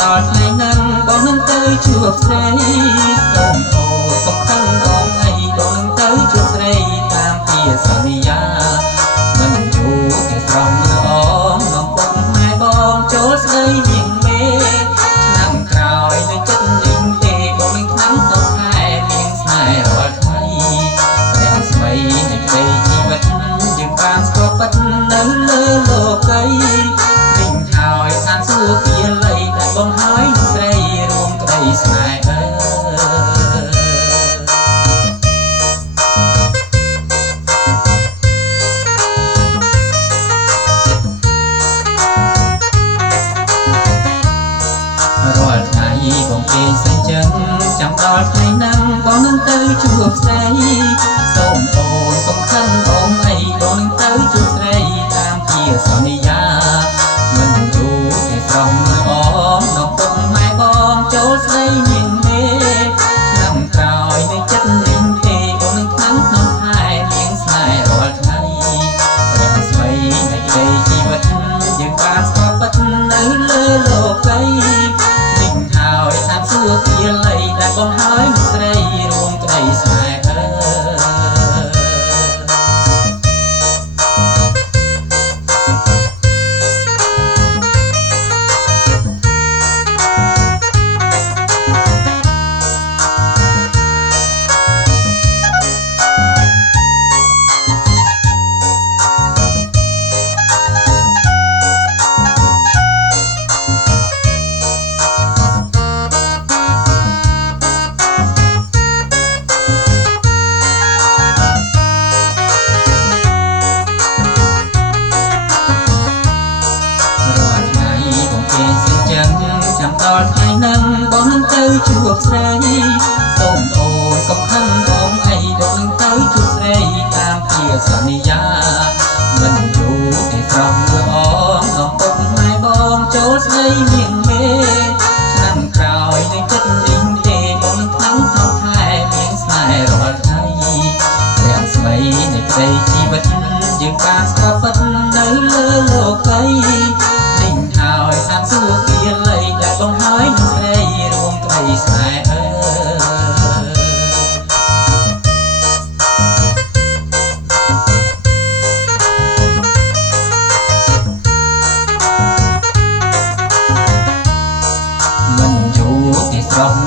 ដល់ថ្ងៃនឹងបងនឹងទៅជួបស្រីសូមអូនកុំខឹងបងអីបងនឹងទៅជួបស្រីតាមពីសន្យាមិនយូរទេស្រស់ល្អនំពុកម៉ែបងចូលស្ដីនាងមេឆ្នាំក្រោយនៅចិត្តនាងទេបងនឹងឆ្នាំដល់ខែនាងស្នេហ៍រាល់ថ្ងៃព្រះស្មីនៃក្តីជីវិតយើងបានស្គាល់ពិតនៅលើលោកីវិញហើយតាមសួរពីលៃដែលបងហើយនឹងស្រីរួមក្តីស្នេហ៍រាល់ថ្ងៃបងពេញសញ្ចឹងចាំដល់ថ្ងៃហ្នឹងបងនឹងទៅជួបស្រីសូមអូនកុំខឹងបងអីបងនឹងទៅជួបស្រីតាមជាសន្យាមិនយូរទេស្រស់ល្អនំពុកម៉ែបងចូលស្ដីនាងមេឆ្នាំក្រោយនៅចិត្តនាងទេបងនឹងខាងក្នុងខែនាងស្នេហ៍រាល់ថ្ងៃព្រះស្មីនៃក្តីជីវិតយើងបានស្គាល់ពិតនៅលើលោកីវិញហើយតាមសួរពីលៃដែលបងហើយនឹងស្រីរួមក្តីស្នេហ៍ចាំដល់ថ្ងៃហ្នឹងបងនឹងទៅជួបស្រីសូមអូនកុំខឹងបងអីបងនឹងទៅជួបស្រីតាមជាសន្យាមិនយូរទេស្រស់ល្អនំពុកម៉ែបងចូលស្ដីនាងមេឆ្នាំក្រោយនៅចិត្តនាងទេបងនឹងខាងក្នុងខែនាងស្នេហ៍រាល់ថ្ងៃព្រះស្មីនៃក្តីជីវិតយើងបានស្គាល់ពិតនៅលើលោកីវិញហើយតាមសួរពីលៃដែលបងហើយនឹងស្រីរួមក្តីស្នេហ៍មិនយូរទេស្រស់